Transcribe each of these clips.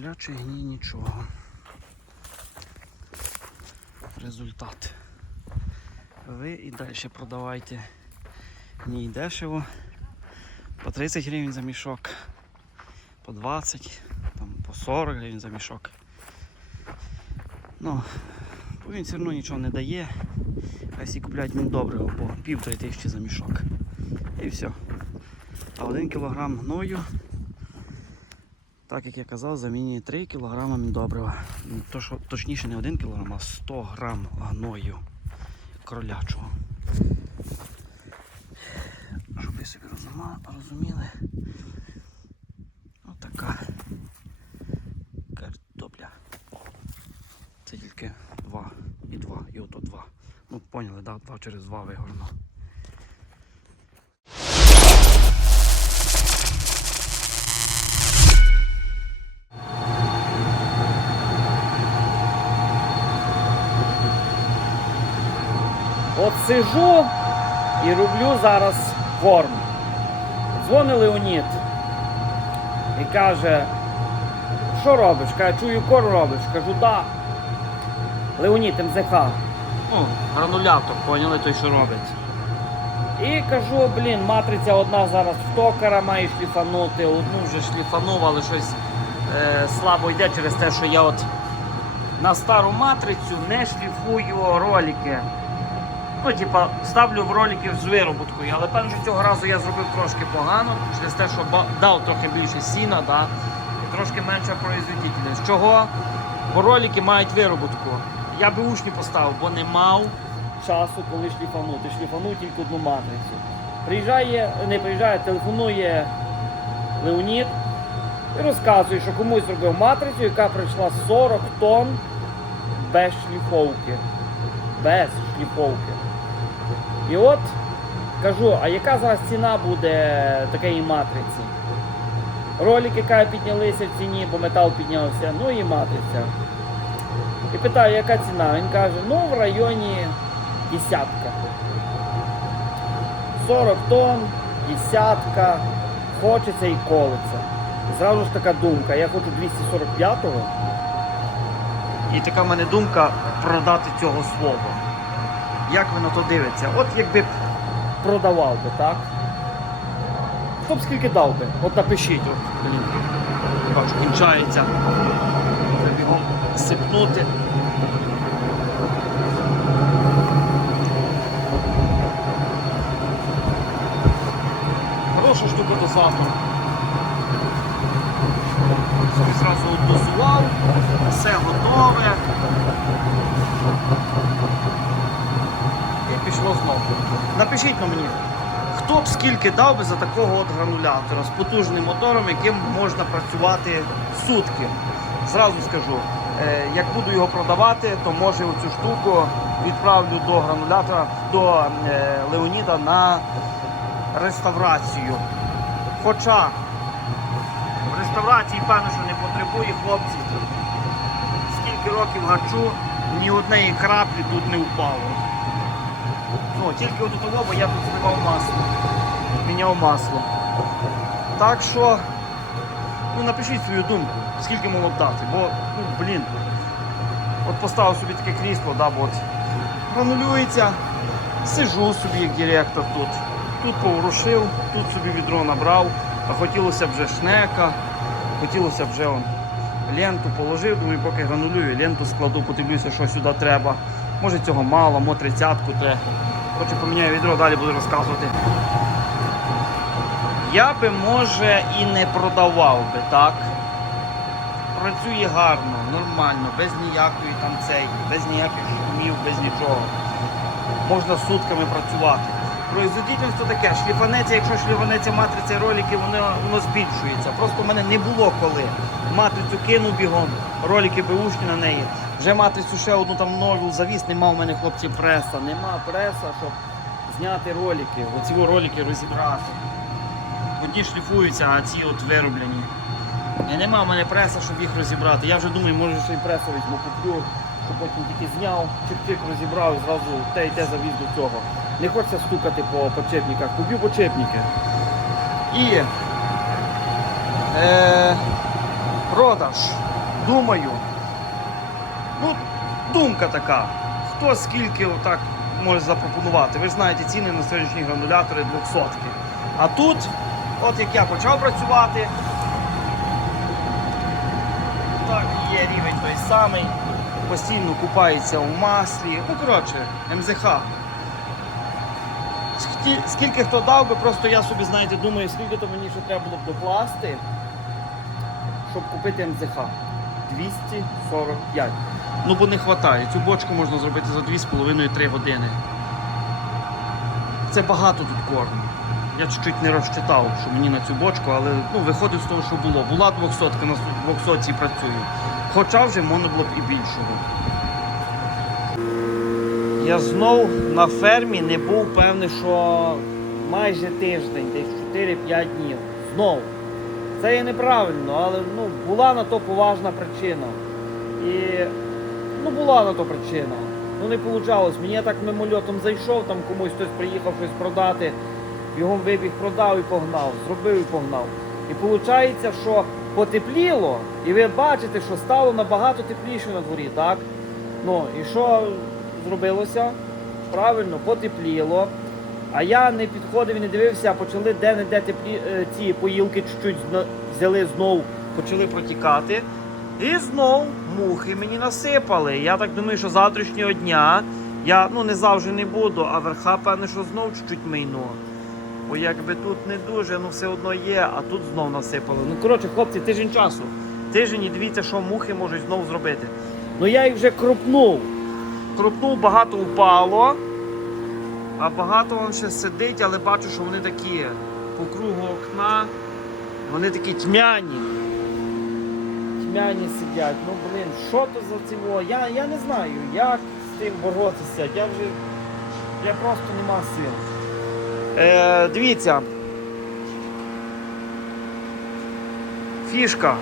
Не дає нічого. Результат. Ви і далі продавайте гній дешево. По 30 гривень за мішок, по 20, там, по 40 гривень за мішок. Ну, він все одно нічого не дає. Хай всі купляють міндобриво по півтори тисячі за мішок. І все. А один кілограм гною, так як я казав, замінює 3 кг міндобрива. Ну, То, що, точніше не 1 кг, а 100 грам гною кролячого. Щоб ви собі розуміли. Отака картопля. Це тільки 2 і 2, і ото 2. Ну, поняли, да? 2 через 2 вигорно. От сижу і роблю зараз корм. Дзвонить Леонід і каже, що робиш? Каже, чую корм робиш. Кажу, да. Леонід МЗХ. Ну, гранулятор, поняли той, що робить. І кажу, блін, матриця одна зараз в токара має шліфанути, одну Ну, вже шліфанув, але щось е, слабо йде через те, що я от на стару матрицю не шліфую ролики. Ну, типа, ставлю в ролики з вироботкою, але певно, цього разу я зробив трошки погано, через те, що дав трохи більше сіна, да, і трошки менша производительність. Чого? Бо ролики мають вироботку. Я би ушні поставив, бо не мав. часу, коли шліфанути. Шліфанув тільки одну матрицю. Приїжджає, не приїжджає, телефонує Леонід і розказує, що комусь зробив матрицю, яка прийшла 40 тонн без шліфовки. Без шліфовки. І от кажу, а яка зараз ціна буде такої матриці? Ролики каже, піднялися в ціні, бо метал піднявся, ну і матриця. І питаю, яка ціна? Він каже, ну в районі десятка. 40 тонн, десятка, хочеться і колеться. І зразу ж така думка, я хочу 245-го. І така в мене думка продати цього свого. Як ви на то дивиться? От якби продавав би, так? Хто скільки дав би? От напишіть, от, бачу, кінчається. Бігом сипнути. Хороша штука дозатор. Собі зразу дозував, все готове. Пішло. Напишіть на мені, Хто б скільки дав би за такого от гранулятора з потужним мотором, яким можна працювати сутки? Зразу скажу, е, як буду його продавати, то може оцю штуку відправлю до гранулятора, до е, Леоніда на реставрацію. Хоча в реставрації, певно, що не потребує хлопці. Скільки років гачу, ні однієї краплі тут не впало. Ну, тільки от того, бо я тут зливав масло. Міняв масло. Так що, ну напишіть свою думку, скільки могло б дати, бо, ну, блін, от поставив собі таке крісло, да, бо от гранулюється, сижу собі як директор тут. Тут поворушив, тут собі відро набрав, а хотілося б вже шнека, хотілося б вже он, ленту положив, думаю, поки гранулюю, ленту складу, подивлюся, що сюди треба. Може цього мало, мо тридцятку треба. Хоче поміняю відро, далі буду розказувати. Я би, може, і не продавав би, так? Працює гарно, нормально, без ніякої там цей, без ніяких шумів, без нічого. Можна сутками працювати. Производительство таке, шліфанеться, якщо шліфанеться матриця і ролики, воно, воно збільшується. Просто в мене не було коли. Матрицю кинув бігом, ролики беушні на неї. Вже матрицю ще одну там нову завіз, нема в мене хлопці преса. Нема преса, щоб зняти ролики. Оці ролики розібрати. Одні шліфуються, а ці от вироблені. І нема в мене преса, щоб їх розібрати. Я вже думаю, може ще й пресу візьму, куплю, щоб потім тільки зняв, чик-чик розібрав і зразу те і те завіз до цього. Не хочеться стукати по подшипниках, куплю подшипники. І е, продаж. Думаю. Ну, думка така. Хто скільки отак може запропонувати? Ви ж знаєте ціни на сьогоднішні гранулятори 200. А тут, от як я почав працювати, так є рівень той самий, постійно купається у маслі. Ну, коротше, МЗХ. Скільки хто дав би, просто я собі, знаєте, думаю, скільки то мені ще треба було б докласти, щоб купити МЗХ. 245. Ну, бо не вистачає. Цю бочку можна зробити за 2,5-3 години. Це багато тут корму. Я чуть-чуть не розчитав, що мені на цю бочку, але ну, виходить з того, що було. Була 200 на 200 працюю. Хоча вже можна було б і більшого. Я знов на фермі не був певний, що майже тиждень, десь 4-5 днів. Знов. Це є неправильно, але ну, була на то поважна причина. І ну, була на то причина. Ну не вийшло. Мені так мимольотом зайшов, там комусь хтось приїхав щось продати, його вибіг, продав і погнав, зробив і погнав. І виходить, що потепліло, і ви бачите, що стало набагато тепліше на дворі, так? Ну і що зробилося? Правильно, потепліло. А я не підходив і не дивився, почали де-не-де теплі е, ці поїлки чуть-чуть взяли знов, почали протікати. І знов мухи мені насипали. Я так думаю, що завтрашнього дня я ну не завжди не буду, а верха, певне, що знов чуть-чуть мийну. Бо якби тут не дуже, ну все одно є, а тут знов насипали. Ну коротше, хлопці, тиждень часу. Тиждень і дивіться, що мухи можуть знов зробити. Ну я їх вже крупнув. Крупнув, багато впало. А багато вон ще сидить, але бачу, що вони такі по кругу окна. Вони такі тьмяні. Тьмяні сидять. Ну блин, що то за цього? Я, я не знаю, як з тим боротися. Я вже. Я просто нема сил. Е, дивіться. Фішка.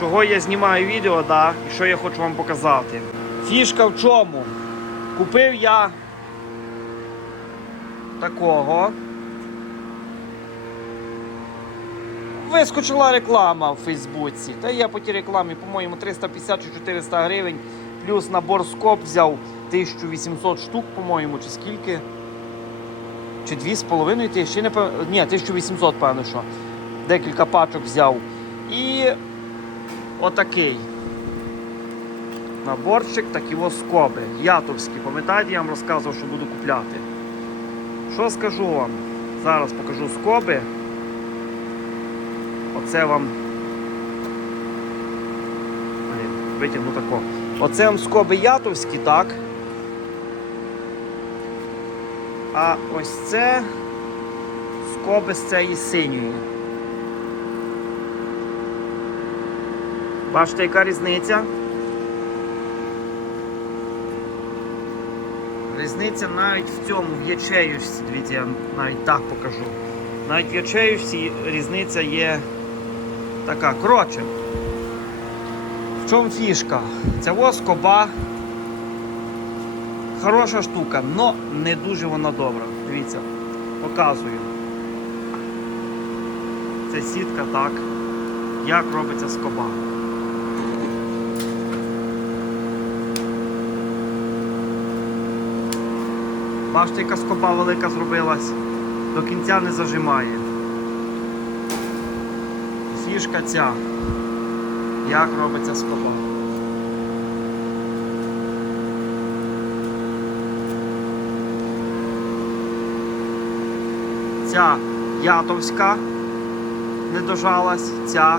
Чого я знімаю відео, да, і що я хочу вам показати. Фішка в чому? Купив я такого. Вискочила реклама в Фейсбуці. Та я по тій рекламі, по-моєму, 350 чи 400 гривень. Плюс набор скоп взяв 1800 штук, по-моєму, чи скільки. Чи 2,5 тисячі, не Ні, 1800, певно, що. Декілька пачок взяв. І отакий. Наборчик, такі ось скоби. Ятовські. Пам'ятаєте, я вам розказував, що буду купляти. Що скажу вам? Зараз покажу скоби. Оце вам. Блін, витягну тако. Оце вам скоби ятовські, так? А ось це скоби з цієї синьої. Бачите, яка різниця? Різниця навіть в цьому, в ячеюшці. Дивіться, я навіть так покажу. Навіть в ячеюшці різниця є така. Коротше. В чому фішка? Ця ось коба. Хороша штука, але не дуже вона добра. Дивіться, показую. Це сітка так. Як робиться скоба. Бачите, яка скоба велика зробилась. До кінця не зажимає. Фішка ця. Як робиться скоба. Ця ятовська не дожалась, ця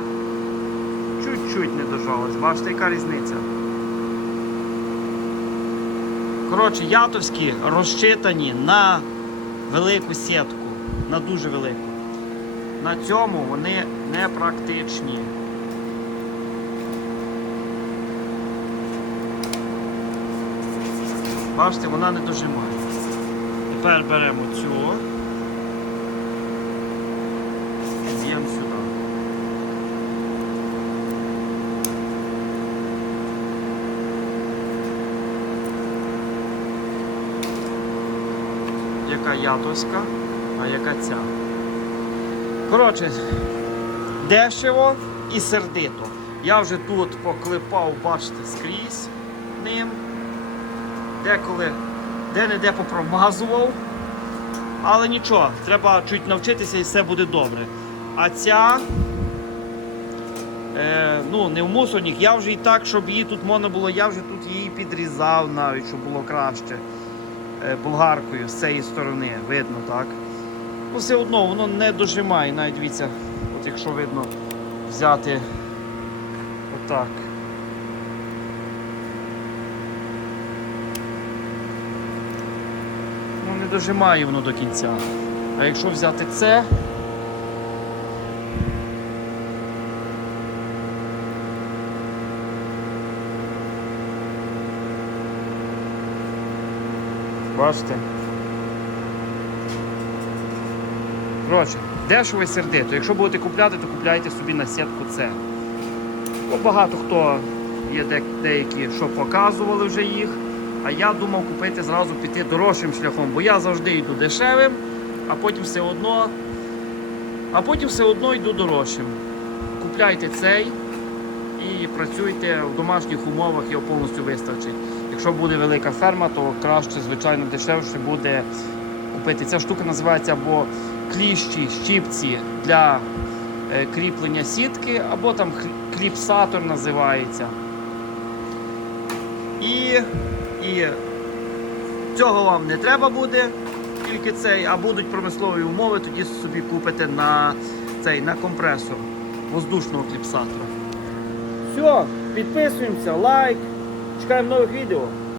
чуть-чуть не дожалась. Бачите, яка різниця? Коротше, ятовські розчитані на велику сітку, на дуже велику. На цьому вони не практичні. Бачите, вона не дожимає. Тепер беремо цю. і Б'ємо сюди. Яка ятовська, а яка ця. Коротше, дешево і сердито. Я вже тут поклепав, бачите, скрізь ним. Деколи де-не-де попромазував. Але нічого, треба чуть навчитися і все буде добре. А ця, е, ну, не в мусорник, я вже і так, щоб її тут можна було, я вже тут її підрізав навіть, щоб було краще. Е, болгаркою з цієї сторони, видно, так? Ну, все одно воно не дожимає, навіть дивіться, от якщо видно, взяти отак. Ну, не дожимає воно до кінця. А якщо взяти це. Бачите? Коротше, дешево і сердито. Якщо будете купляти, то купляйте собі на сітку це. Бо багато хто є де- деякі, що показували вже їх. А я думав купити зразу піти дорожчим шляхом, бо я завжди йду дешевим, а потім все одно, а потім все одно йду дорожчим. Купляйте цей і працюйте в домашніх умовах, його повністю вистачить. Якщо буде велика ферма, то краще, звичайно, дешевше буде купити. Ця штука називається або кліщі, щіпці для е, кріплення сітки, або там кліпсатор називається. І, і цього вам не треба буде, тільки цей, а будуть промислові умови, тоді собі купите на цей на компресор воздушного кліпсатора. Все, підписуємося, лайк, чекаємо нових відео.